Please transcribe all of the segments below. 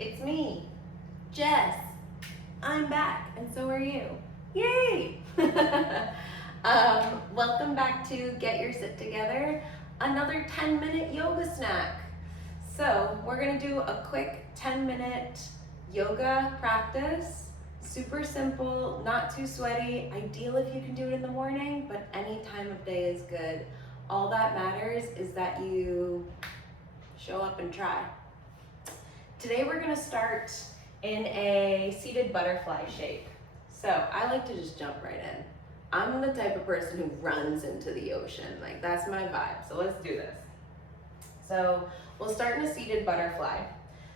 It's me, Jess. I'm back, and so are you. Yay! Welcome back to Get Your Sit Together, another 10-minute yoga snack. So we're gonna do a quick 10-minute yoga practice. Super simple, not too sweaty. Ideal if you can do it in the morning, but any time of day is good. All that matters is that you show up and try. Today we're gonna start in a seated butterfly shape. So I like to just jump right in. I'm the type of person who runs into the ocean. Like, that's my vibe. So let's do this. So we'll start in a seated butterfly.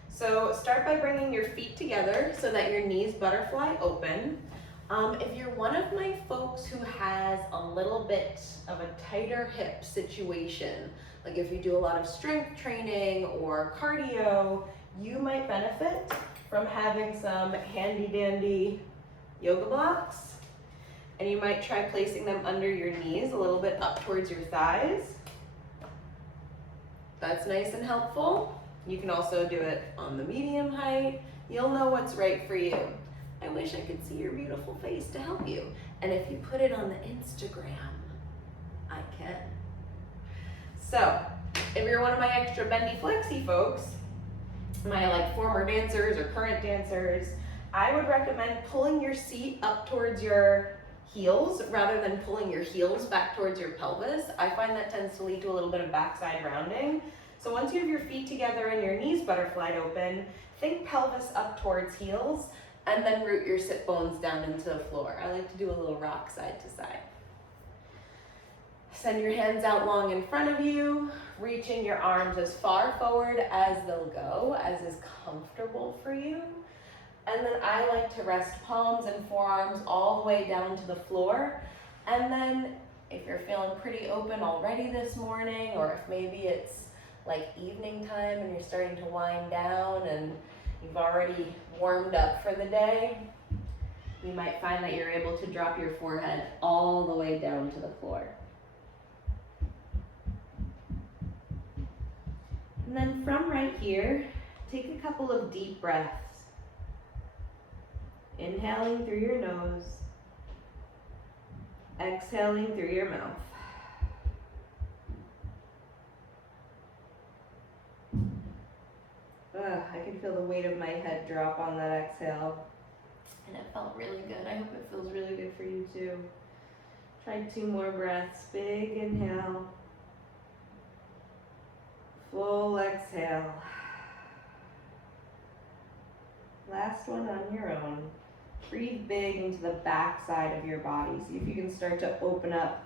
So start by bringing your feet together so that your knees butterfly open. If you're one of my folks who has a little bit of a tighter hip situation, like if you do a lot of strength training or cardio, you might benefit from having some handy dandy yoga blocks. And you might try placing them under your knees, a little bit up towards your thighs. That's nice and helpful. You can also do it on the medium height. You'll know what's right for you. I wish I could see your beautiful face to help you. And if you put it on the Instagram, I can. So, if you're one of my extra bendy flexy folks, my former dancers or current dancers, I would recommend pulling your seat up towards your heels rather than pulling your heels back towards your pelvis. I find that tends to lead to a little bit of backside rounding. So once you have your feet together and your knees butterflied open, think pelvis up towards heels and then root your sit bones down into the floor. I like to do a little rock side to side. Send your hands out long in front of you, reaching your arms as far forward as they'll go, as is comfortable for you. And then I like to rest palms and forearms all the way down to the floor. And then if you're feeling pretty open already this morning, or if maybe it's like evening time and you're starting to wind down and you've already warmed up for the day, you might find that you're able to drop your forehead all the way down to the floor. And then from right here, take a couple of deep breaths. Inhaling through your nose, exhaling through your mouth. I can feel the weight of my head drop on that exhale. And it felt really good. I hope it feels really good for you too. Try 2 more breaths. Big inhale. Full exhale. Last one on your own. Breathe big into the back side of your body. See if you can start to open up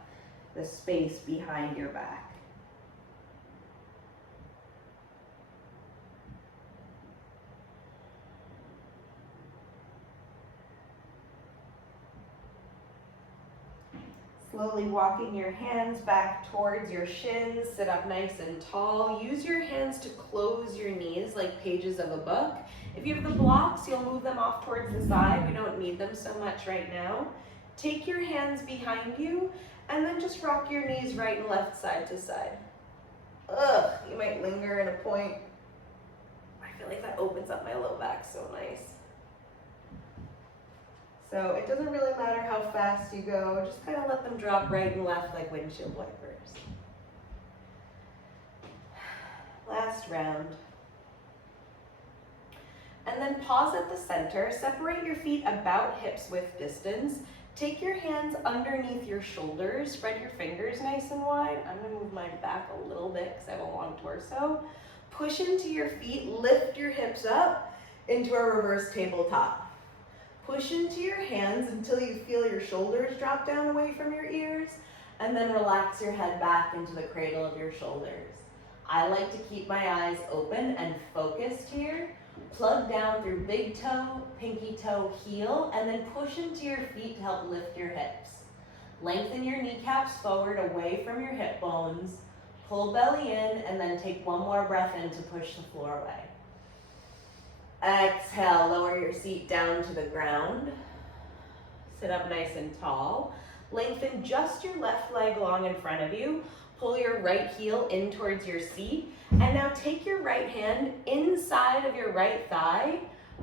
the space behind your back. Slowly walking your hands back towards your shins, sit up nice and tall. Use your hands to close your knees like pages of a book. If you have the blocks, you'll move them off towards the side. We don't need them so much right now. Take your hands behind you and then just rock your knees right and left side to side. You might linger in a point. I feel like that opens up my low back so nice. So it doesn't really matter how fast you go, just kind of let them drop right and left like windshield wipers. Last round. And then pause at the center, separate your feet about hips width distance. Take your hands underneath your shoulders, spread your fingers nice and wide. I'm gonna move mine back a little bit because I have a long torso. Push into your feet, lift your hips up into a reverse tabletop. Push into your hands until you feel your shoulders drop down away from your ears, and then relax your head back into the cradle of your shoulders. I like to keep my eyes open and focused here. Plug down through big toe, pinky toe, heel, and then push into your feet to help lift your hips. Lengthen your kneecaps forward away from your hip bones. Pull belly in, and then take 1 more breath in to push the floor away. Exhale, lower your seat down to the ground. Sit up nice and tall. Lengthen just your left leg long in front of you. Pull your right heel in towards your seat, and now take your right hand inside of your right thigh,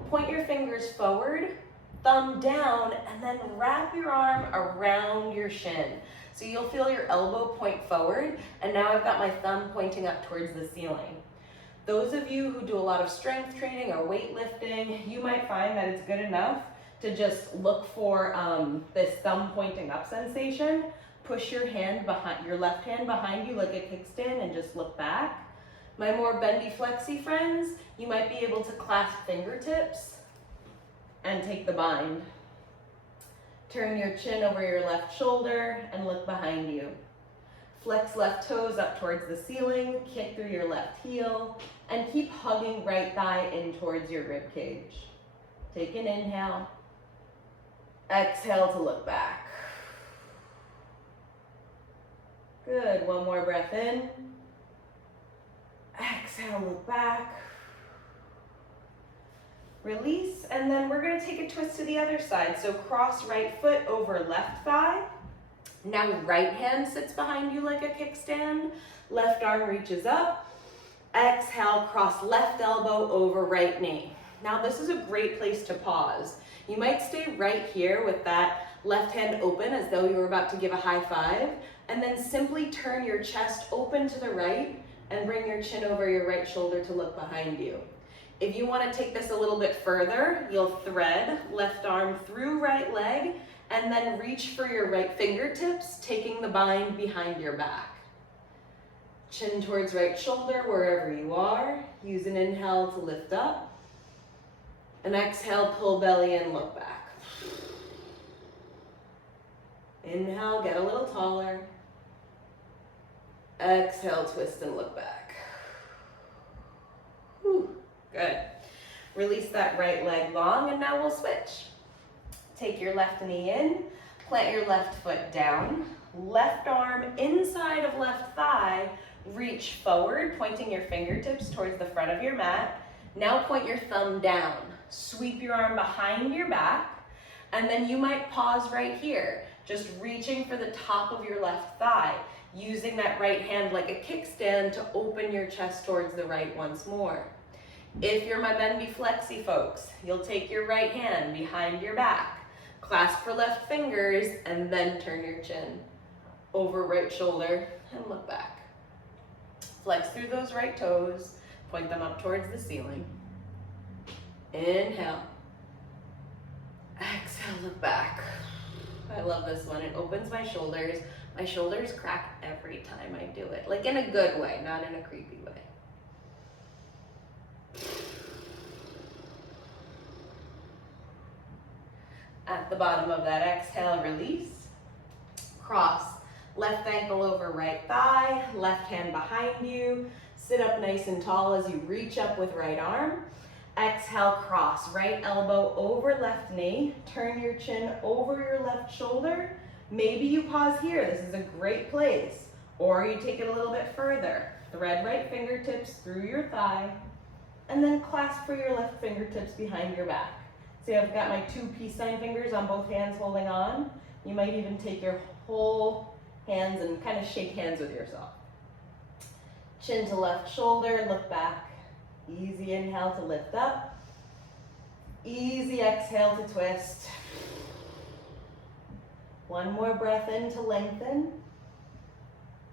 point your fingers forward, thumb down, and then wrap your arm around your shin. So you'll feel your elbow point forward, and now I've got my thumb pointing up towards the ceiling. Those of you who do a lot of strength training or weightlifting, you might find that it's good enough to just look for this thumb pointing up sensation. Push your hand behind, your left hand behind you like a kickstand and just look back. My more bendy flexy friends, you might be able to clasp fingertips and take the bind. Turn your chin over your left shoulder and look behind you. Flex left toes up towards the ceiling, kick through your left heel, and keep hugging right thigh in towards your rib cage. Take an inhale. Exhale to look back. Good, one more breath in. Exhale, look back. Release, and then we're gonna take a twist to the other side. So cross right foot over left thigh. Now right hand sits behind you like a kickstand. Left arm reaches up. Exhale, cross left elbow over right knee. Now this is a great place to pause. You might stay right here with that left hand open as though you were about to give a high five, and then simply turn your chest open to the right and bring your chin over your right shoulder to look behind you. If you want to take this a little bit further, you'll thread left arm through right leg and then reach for your right fingertips, taking the bind behind your back. Chin towards right shoulder wherever you are. Use an inhale to lift up. And exhale, pull belly in, look back. Inhale, get a little taller. Exhale, twist and look back. Whew, good. Release that right leg long, and now we'll switch. Take your left knee in, plant your left foot down, left arm inside of left thigh, reach forward, pointing your fingertips towards the front of your mat. Now point your thumb down, sweep your arm behind your back, and then you might pause right here, just reaching for the top of your left thigh, using that right hand like a kickstand to open your chest towards the right once more. If you're my bendy flexy folks, you'll take your right hand behind your back, clasp for left fingers, and then turn your chin over right shoulder and look back. Flex through those right toes, point them up towards the ceiling. Inhale. Exhale, look back. I love this one. It opens my shoulders. My shoulders crack every time I do it, like in a good way, not in a creepy way. At the bottom of that exhale, release. Cross left ankle over right thigh, left hand behind you. Sit up nice and tall as you reach up with right arm. Exhale, cross right elbow over left knee. Turn your chin over your left shoulder. Maybe you pause here. This is a great place. Or you take it a little bit further. Thread right fingertips through your thigh, and then clasp for your left fingertips behind your back. See, I've got my two peace sign fingers on both hands holding on. You might even take your whole hands and kind of shake hands with yourself. Chin to left shoulder, look back. Easy inhale to lift up. Easy exhale to twist. One more breath in to lengthen.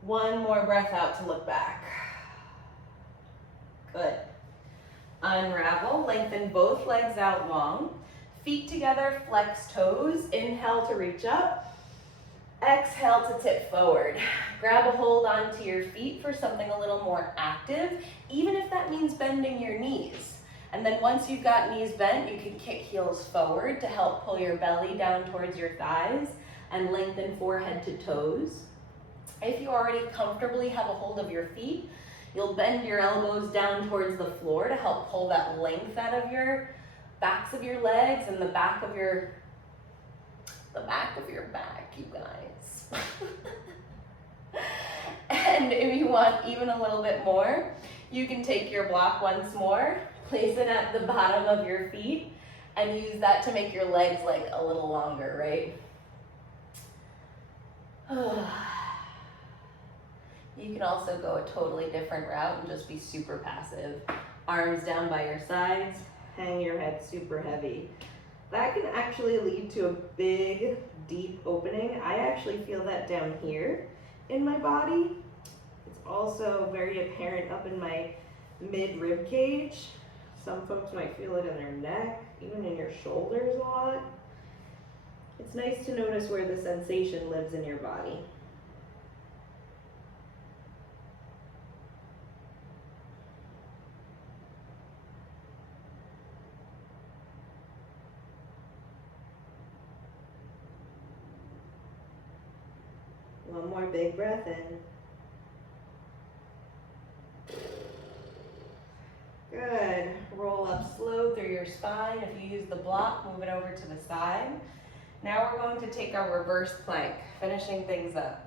One more breath out to look back. Good. Unravel, lengthen both legs out long. Feet together, flex toes. Inhale to reach up. Exhale to tip forward. Grab a hold onto your feet for something a little more active, even if that means bending your knees. And then once you've got knees bent, you can kick heels forward to help pull your belly down towards your thighs and lengthen forehead to toes. If you already comfortably have a hold of your feet, you'll bend your elbows down towards the floor to help pull that length out of your backs of your legs and the back of your back, you guys. And if you want even a little bit more, you can take your block once more, place it at the bottom of your feet, and use that to make your legs like a little longer, right? You can also go a totally different route and just be super passive. Arms down by your sides, hang your head super heavy. That can actually lead to a big, deep opening. I actually feel that down here in my body. It's also very apparent up in my mid-rib cage. Some folks might feel it in their neck, even in your shoulders a lot. It's nice to notice where the sensation lives in your body. One more big breath in. Good. Roll up slow through your spine. If you use the block, move it over to the side. Now we're going to take our reverse plank, finishing things up.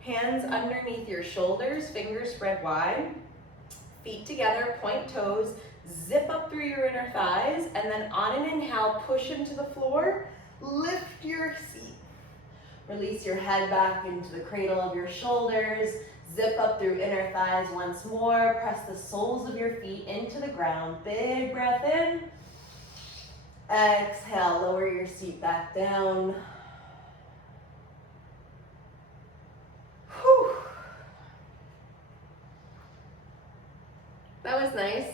Hands underneath your shoulders, fingers spread wide. Feet together, point toes, zip up through your inner thighs, and then on an inhale, push into the floor, lift your seat. Release your head back into the cradle of your shoulders, zip up through inner thighs once more, press the soles of your feet into the ground. Big breath in. Exhale, lower your seat back down. Whew. That was nice.